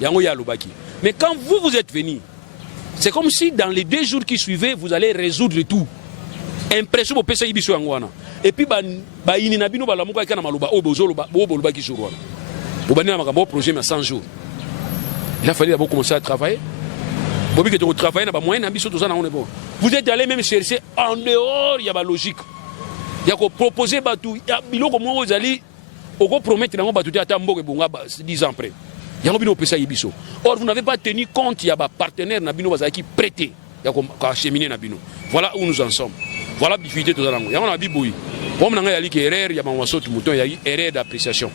Yango ya lobaki. Mais quand vous êtes venu, c'est comme si dans les 2 jours qui suivaient, vous allez résoudre tout. Impression pour pesa ibiso yangwana. Et puis ba ini na bino balamuka kana maluba obozoloba oboloba ki jourwana. Bobani na makambo projet mais 100 jours. Il a fallu d'abord commencer à travailler. Vous êtes allé même chercher en dehors, il y a la logique. Il y a proposer Batou, il y a biloko mo vous allez au promettre dans Batou à Tambo et Bunga 10 ans après. Il y a un pesa yibiso. Or vous n'avez pas tenu compte, il y a un partenaire Nabino Bazaki prêté. Il y a un cheminer Nabino. Voilà où nous en sommes. Voilà la difficulté de il y a un biboui. Comme on a dit erreur, il y a un saut mouton, il y a une erreur d'appréciation.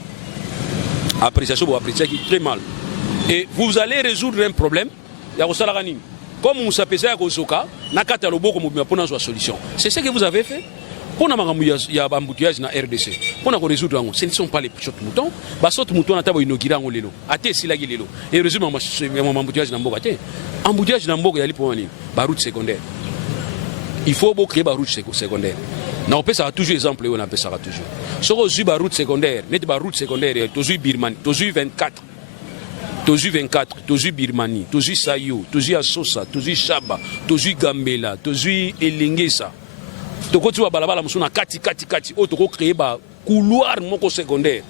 Appréciation pour apprécier qui est très mal. Et vous allez résoudre un problème. Il y a un salaranine. Comme vous savez, il y a un soka, nakata lobo comme vous avez une solution. C'est ce que vous avez fait. Pour il y a un embouteillage dans RDC. Pour résoudre, ce ne sont pas les petits moutons. Les petits moutons ont inauguré en lelo. Até si la lelo. Et résume mon embouteillage dans Mboga. Embouteillage dans Mboga, il y a pour la route secondaire. Il faut créer la route secondaire. On peut ça toujours exemple, on appelle ça toujours. Si on a une route secondaire, la route secondaire, tu as Birmanie, tu as 24. Tu as 24, tu as Birmanie, tu as Sayo, tu as Asosa, tu as Chaba, tu as Gambela, tu as Elengesa. Tu as balabala musuna kati o to créer ba couloir moko secondaire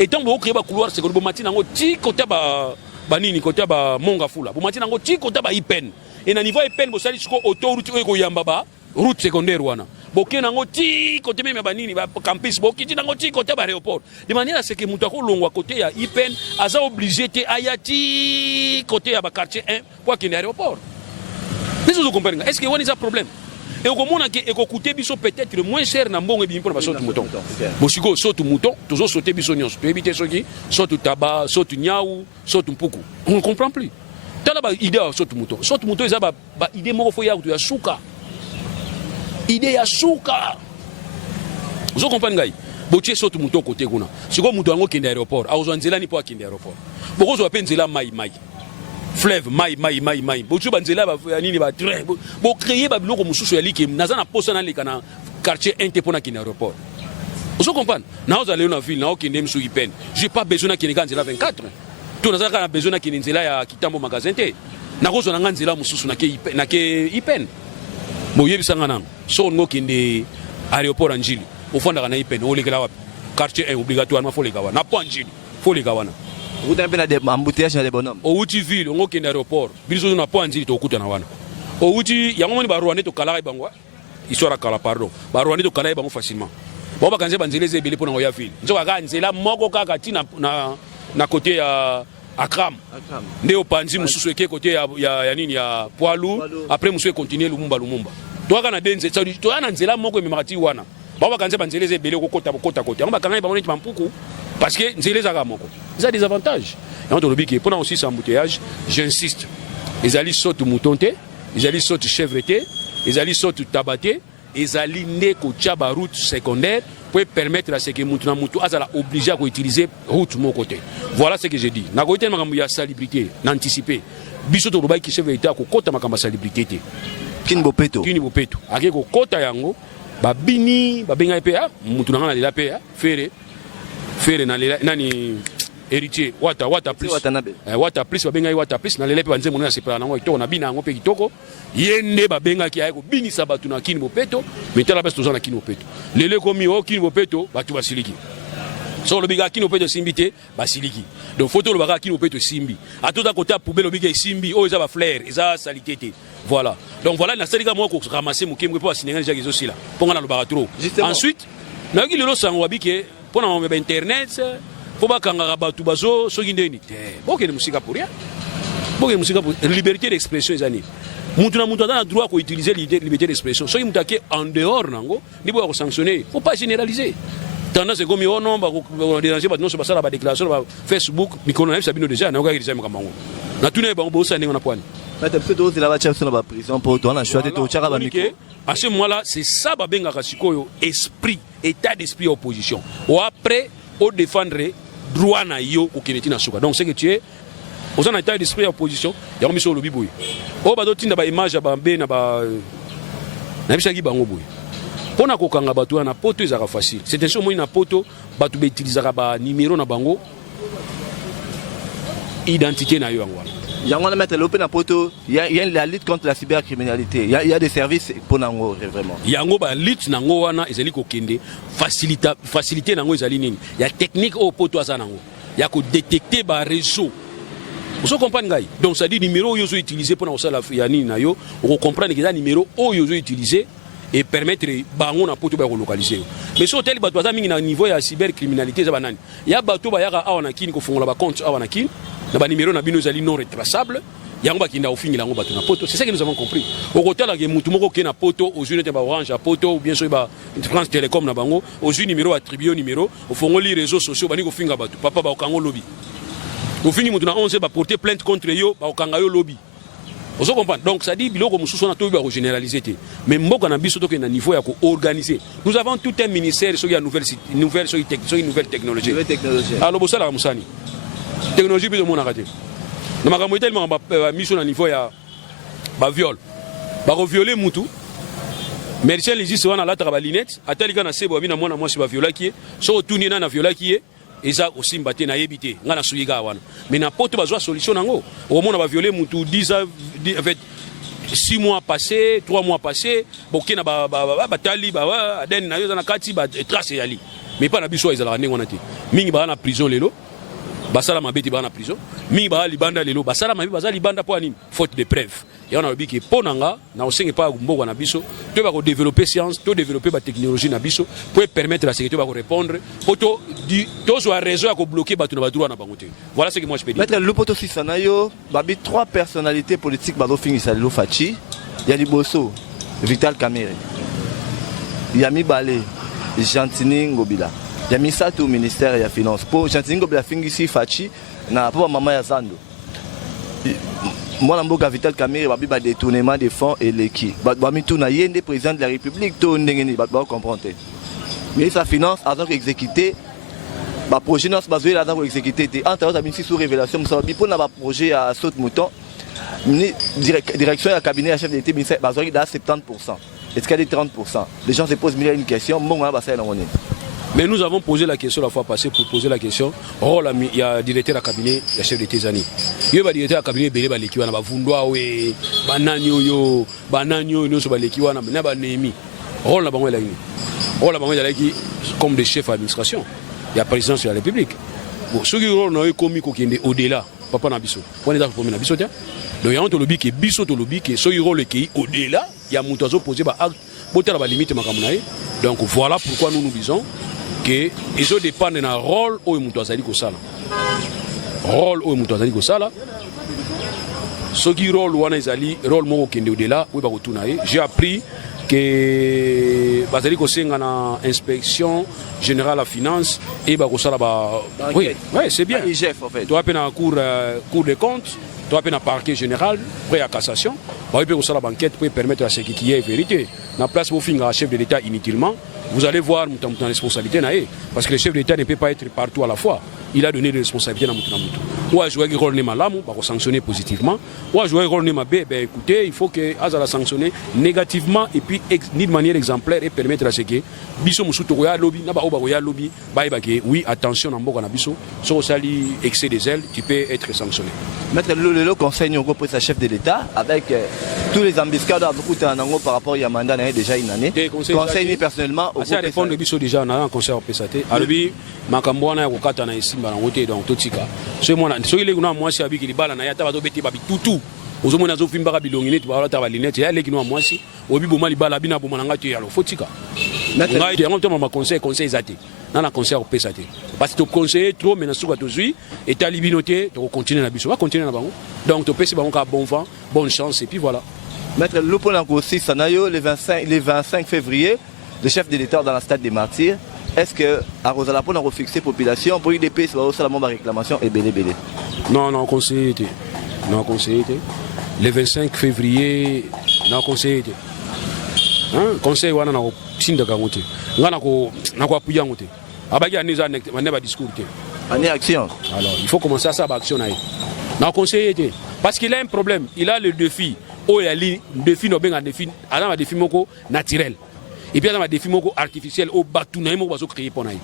et tant bo créer ba couloir secondaire bo matina ngo ti côté ba nini côté ba monga fula bo matina ngo ti côté ba ipen et na niveau ipen bo sali siko autoroute ko yamba ba route secondaire wana bo kena ngo ti côté même ba nini ba campus bo kiti ngo ti côté ba aéroport de manière à ce que mutu ko longwa côté ya ipen aza obligé te ayati côté ya ba quartier 1 pour qu'il y ait aéroport. Vous comprenez? Est-ce que y a un problème? Et au moment où coûter peut-être moins cher dans bon et pour la sauter mouton. Bosiko saute mouton, toujours sauter bisognos. Tu évites ce qui saute tabac, saute niaou, saute poukou. On ne comprend plus. Tu as l'idée de saute mouton. Saute mouton, ils ont idée morphoya de souka. Idée ya souka. Vous comprenez? Botier saute mouton côté guna. Si vous mouton qui est aéroport, à Ozanzela ni pas qui est aéroport. Beaucoup de Penzela maï. Fleuve maï botu banzela ba nini ba train bo créer ba biloko mususu ya liki nazana posa na likana quartier intepona ki na aéroport. Vous comprenez? Na oza leo na ville na okinde msu ipen. J'ai pas besoin na kinga nzela 24. Tu nazaka na besoin na kinzela ya kitambo magasin te. Na kozo na nzela mususu na ke ipen. Bo yebisanga na so ngokinde aéroport anjili. Ofanda na ipen o lekela wapi? Quartier 1 obligatoirement faut les gawa. Na po anjili. Faut les gawa na. Vous avez des embouteillages dans les bonhommes. Au Outi ville, on a un aéroport. Biso na po anjili to kuta na wana. Au Outi, yango moni ba Rwanda to kala ibangwa. Histoire kala pardon. Ba Rwanda to kala ibango facilement. Bon ba kanze banzele ze bele pona oya ville. Nzoka ka nzela moko kaka tina na côté ya Akram. Ndeo panzi mususu eke côté ya nini ya Poilu, après mususu continuer Lumumba. To aka na denze tsadi to ana nzela moko ememakati wana. Ba kanze banzele ze bele ko kota côté. Yango ba kanga ba moni mpuku. Parce que ils ont des avantages. Et on te dit que pendant aussi cet embouteillage, j'insiste. Ils allaient sauter mouton, ils allaient sauter chèvre, ils allaient sauter tabaté, ils allaient négocier la route secondaire pour permettre à ce que mouton soit obligé à utiliser la route de mon côté. Voilà ce que j'ai dit. Nous avons une salubrité, d'anticiper. Biso to rubai ki chèvre était à côté de ma salubrité. Kinbopeto. Avec le côté yango, babini, babenga PA, mouton na la PA, faire nani héritier wata plus wata plus babenga wata plus na lelepe banze mona separa nango kitoko na bina ngo pe kitoko yende babenga ki ayeko binisa batu na kini bopeto metala basi tozana kini bopeto lele komi o kini bopeto batu basiliki so le biga kini bopeto simbité basiliki donc photo le baga kini bopeto simbi atota kota poubelle biga simbi o eza ba fleur eza salité. Voilà, donc voilà na salika mo ko ramasser mukemwe po asinenga déjà kizo sila ponga na le baga trop. Ensuite na ki lelo sango wabike pona on internet faut pas kanga batu bazo soki ndeni te bokene musika pour rien bokene musika pour liberté d'expression ezani mutu na mutu a droit ko utiliser liberté d'expression soki mutake en dehors nango ni bo ko sanctionner faut pas généraliser tendance comme on non ba ko déranger ba non se passer la déclaration ba Facebook mikono na sabino déjà na ko ka disema kamango na tune ba bo sa ndenge na pwani mais peut être la bacha sur la prison pour toi na choisir to chaka ba miko à ce moment-là c'est ça ba benga kasikoyo esprit état d'esprit opposition ou après au défendre droit na yo ko kineti na suka donc c'est que tu es aux en état d'esprit opposition ya komiso lobi boy o ba do tinda ba image ba mbe na ba na bisaki bango boy pona ko kanga batu na poto ezaka facile c'est un moment na poto batu be utilisaka ba numéro na bango identité na yo ngwana. Il y a la lutte contre la cybercriminalité. Il y a des services pour Nango, vraiment. Il y a une lutte Nango, il y a facilité Nango, il y a technique au poteau à Nango. Il y a détecter les réseaux. Vous comprenez? Donc ça dit numéro yo utilisé pour ça la yani na yo, on comprend que ça numéro yo utilisé et permettre bango na poto ba relocaliser. Mais sur tel bato mingi na niveau ya cybercriminalité za banani. Ya bato ba yaka awana kini ko fongola ba compte awana kini na ba numéro na bino zali non retraçable. Yango ba kinda ofingi lango bato na poto. C'est ça que nous avons compris. Au côté là que mutu moko ke na poto aux unités ba Orange à poto ou bien sûr ba France Télécom na bango aux numéro attribué numéro au fongoli réseaux sociaux bani ko finga bato. Papa ba okango lobby. Au fini mutu na 11 ba porter plainte contre yo ba okanga yo lobby. Vous comprenez? Donc ça dit biloko mususu na to ba généraliser té. Mais mboka na biso to ke na niveau ya ko organiser. Nous avons tout un ministère sur la nouvelle technologie. Alors bossa la musani. Technologie bi de mon arrêté. Na makambo tellement ba mission na niveau ya ba viol. Ba violer mutu. Merci les ici wana la trabalinette, atalika na sebo bina mwana mwasi ba viola ki. So tuni na viola ki. Eza aussi mbaté na yebité ngana suyiga wana mais na poto bazwa solution nango au moins on va violer mutu 10 en fait 6 mois passés 3 mois passés bokena ba batali ba aden na yo na kati ba trace yali mais pas na biso ezala ndenge wana te mingi ba na prison lelo basala mabeti ba na prison mingi ba libanda lelo basala mabi baza libanda po anime faute de preuve et on a dit que ponanga na osenge pa mboko na biso to ba ko développer science to développer ba technologie na biso pour permettre la sécurité ba ko répondre poto to soit raison à ko bloquer ba to na droit na bango te. Voilà ce que moi je peux dire. Maître Lupoto Sisanayo babi 3 personnalités politiques bazo fingisa lelo fachi ya liboso Vital Kamerhe Yami Balé Gentini Ngobila Yami Sato au ministère ya finance pour Gentini Ngobila fingisi fachi na papa mama ya Zando. Moi, je Vital Kamerhe babi ba détournement des fonds et l'équipe. Bami tuna yende président de la République to ndengeni ba comprendre. Mais sa finance en tant qu'exécuté ba projet non basé là dans exécuté entre autres ministre sous révélation ça bi pour na ba projet à saute mouton ni direction à cabinet à chef d'état ministère basé à 70%. Est-ce qu'il y a 30%? Les gens se posent une question, bon on va ça on est. Mais nous avons posé la question la fois passée pour poser la question. Oh, il y a directeur à cabinet, il y a chef de Tézani. Il y a directeur à cabinet, il y a l'équipe, il y a Vundwa, Bananyo, Bananyo, sur l'équipe, il y a Banemi. Oh, la banque est là, comme des chefs d'administration. Il y a la présidence de la République. Bon, ceux qui ont commis au-delà, papa Nabiso. On est d'accord pour Nabiso. Donc, il y a un lobby qui est biso, lobby qui est ceux qui ont au-delà. Il y a un montazo posé par acte, pour la limite. Donc, voilà pourquoi nous nous disons que ils ont dépendent d'un rôle où ils ont sala. Rôle où ils ont sala. Ceux qui rôle où ils ont rôle mo kende au-delà, où ils j'ai appris que bazali ko senga na inspection générale à finance et ba ko sala ba oui c'est bien IGF en fait toi appelle en cour des comptes toi appelle en parquet général prêt à cassation ba peut ko sala banquette pour permettre à ce qui est vérité na place pour finir chef de l'État inutilement vous allez voir mutam responsabilité na parce que le chef de l'État ne peut pas être partout à la fois il a donné des responsabilités na mutu ou a joué rôle ne malamu ba ko sanctionner positivement ou a joué rôle ne mabe ben écoutez il faut que azala sanctionner négativement et puis ni de manière exemplaire et permettre à ce que biso musuto ya lobby na ba oba ya lobby ba ke oui attention na mboka na biso so sali excès des ailes tu peux être sanctionné. Maître le conseil nous repose sa chef de l'État avec tous les embuscades à beaucoup de par rapport à mandat déjà une année. Conseil ni personnellement au conseil répondre biso déjà on a un conseil PSAT alobi makambo na ko kata na isimba na ngote donc totika so mona so ile kuna mwasi abiki libala na yata bato beti babi tutu ozomona azofimba bilongine tu bala ta balinete ya leki no mwasi obi boma libala bina boma nga tu ya lo fotika ngai yango to ma conseil zate na conseil PSAT parce que to conseiller trop mais na suka to zui et talibinoté to continuer na biso va continuer na bango donc to pesi bango ka bon vent bonne chance et puis voilà. Maître Luponango aussi Sanayo le 25 février le chef de l'État dans la stade des Martyrs. Est-ce que à Rosalapon a refixé population pour UDP c'est seulement ma réclamation et belé. Non conseiller non conseiller le 25 février non conseiller conseil wana na sinda kangote ngana ko na ko appuyer ngote abaki aniza ne ba discours te ani action alors il faut commencer à ça ba action na conseiller parce qu'il a un problème il a le défi o ya li défi no benga défi ana ma défi moko naturel et puis ana ma défi moko artificiel o batuna moko bazo créer ponai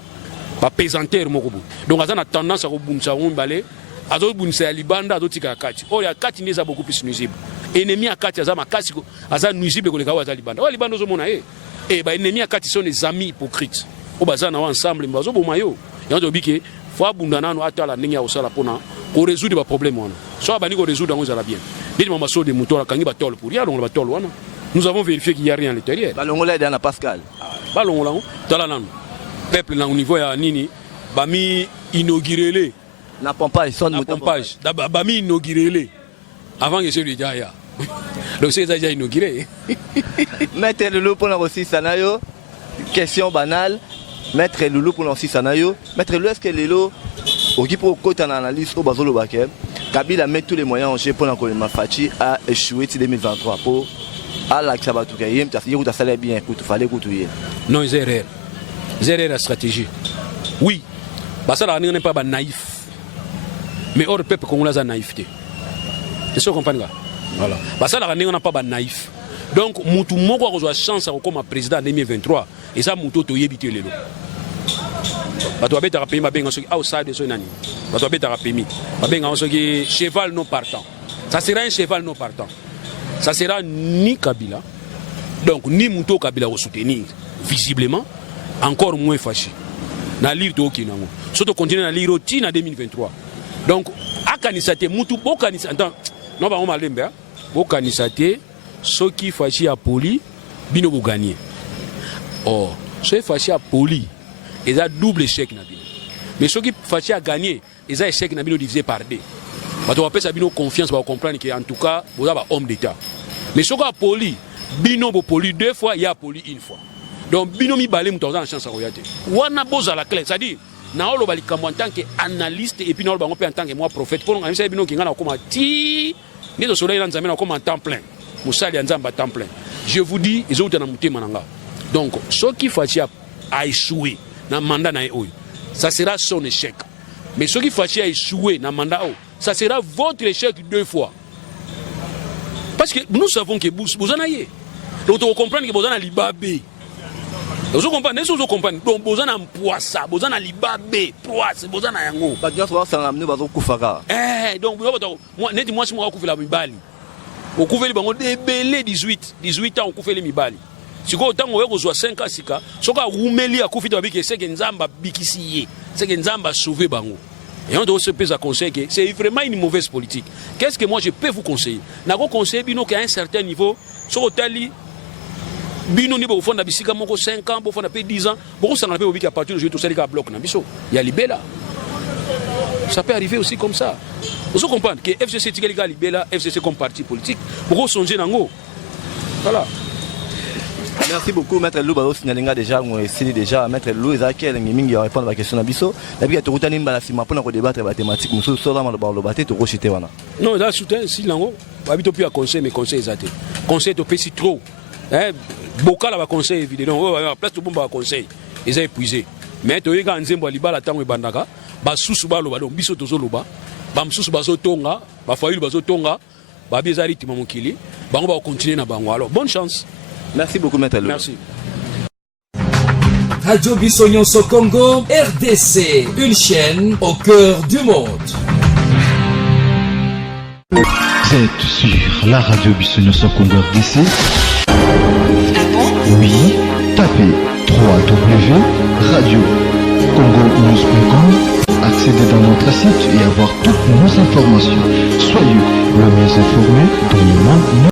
ba pesanteur moko donc azana tendance à ko bunsa balé azo bunsa libanda azo tika kati o ya kati neza beaucoup plus nuisible ennemi à kati azama kasi aza nuisible ko leka wa libanda wa libanda zo mona et ba ennemi à kati sont des amis hypocrites o bazana ensemble bazo bomayo yango bike faut abundana no atala ninga osala pona ko résoudre ba problème wana Soit Baniko résoudre dans les bien. Dit maman saut des moutons, quand il va tol pour rien, on va tol. Nous avons vérifié qu'il n'y a rien à l'intérieur. Balongola est dans la Pascal. Balongola, dans la langue. Peuple au niveau ya nini, bami inauguré. Na pompage, son mouton. Pompage. Bami inauguré. Avant que celui d'Aya. Donc c'est déjà inauguré. Maître Loulou pour aussi Sanayo. Question banale. Maître Loulou pour aussi Sanayo. Maître Loulou, est-ce que Lelo, au qui pour côté en analyse au Bazolo Bakem, Kabila met tous les moyens en jeu pour l'encollement Fachi a échoué en 2023 pour à la Kabatoukaïm, tu as dit que ça allait bien, que tu fallait que tu y aies. Non, c'est erreur. C'est erreur la stratégie. Oui, parce que là, on n'est pas naïf. Mais hors peuple congolais a naïveté. C'est ce qu'on comprend là. Voilà. Parce que là, on n'est pas naïf. Donc, Moutou Moko a reçu la chance comme président en 2023. Et ça, Moutou a évité les lots. Bato abeta rapemi mabenga soki outside so nani. Bato abeta rapemi mabenga soki cheval non partant. Ça sera un cheval non partant. Ça sera ni Kabila. Donc ni Moutou Kabila au soutenir visiblement encore moins fâché. Na lire to kinango. Surtout continuer na lire oti na 2023. Donc akanisate Moutou bokanisate. Non ba on malembe. Bokanisate soki fâché à poli bino bo gagner. Oh, ce fâché à poli. Ils ont double échec. Mais ceux qui fâchent à gagner, ils ont échec divisé par deux. Parce qu'on appelle ça bino confiance pour comprendre qu'en tout cas, vous avez un homme d'État. Mais ceux qui ont poli, bino poli 2 fois, il y a poli 1 fois. Donc bino mi balé mouton en chance à royauté. Wana boza la clé, c'est-à-dire, na olo bali comme en tant qu'analyste et puis na olo en tant que moi prophète. Pour nous, on bino qui ngana comme ti, ni de soleil dans zamena comme en temps plein. Moussali en zamba temps plein. Je vous dis, ils ont été dans mouté mananga. Donc ceux qui fâchent à échouer. Dans le mandat, ça sera son échec. Mais ceux qui fâchent à échouer dans le mandat, ça sera votre échec 2 fois. Parce que nous savons que vous en avez. Donc vous comprenez que vous en avez libabé. Vous comprenez, vous comprenez. Donc vous en avez poisson, vous en avez libabé, poisson, vous en avez yango. Donc moi, si moi, je suis la mibali. Vous couvez les bancs de 18 ans, vous couvez les mibali. Si vous avez 5 ans, si vous avez sauvé bango. Et on doit se peser à conseiller que c'est vraiment une mauvaise politique. Qu'est-ce que moi je peux vous conseiller? Je vous conseille qu'à un certain niveau, si vous avez bino ni bofo na bisika moko 5 ans, bofo na 10 ans, beaucoup ça n'a pas obligé à partir de tout ça les gars bloquent na biso. Il y a libella. Ça peut arriver aussi comme ça. Vous comprenez que FCC les gars libella, FCC comme parti politique, beaucoup songer nango. Voilà. Merci beaucoup, Maître Lou. Bah, signalinga déjà, on essaie déjà, Maître Lou, Ezakiel, Mingi, répondre à la question d'Abisso. La vie, tu as retenu la cima pour débattre la thématique. Nous sommes sur le bâté, tu as wana. Non, là, soutien, si l'ango, habite plus à conseil, mais conseil exact. Conseil, tu pèses trop. Beaucoup là, conseil évidemment. Place, tu bomba conseil. Ils ont épuisé. Mais tu as un zembo à l'ibala, tant que bandaka, bah, sous balo, bah, donc, biso tozo loba, bah, sous bazo tonga, bah, faïl bazo tonga, bah, bizarre, tu m'as monkili, bah, on va continuer na bango. Alors, bonne chance. Merci beaucoup, Maître Lou. Merci. Radio Bissonyonso Congo, RDC, une chaîne au cœur du monde. Vous êtes sur la radio Bissonyonso Congo RDC. Oui, tapez www.radiocongonews.com, accédez dans notre site et avoir toutes nos informations. Soyez le mieux informés dans le monde.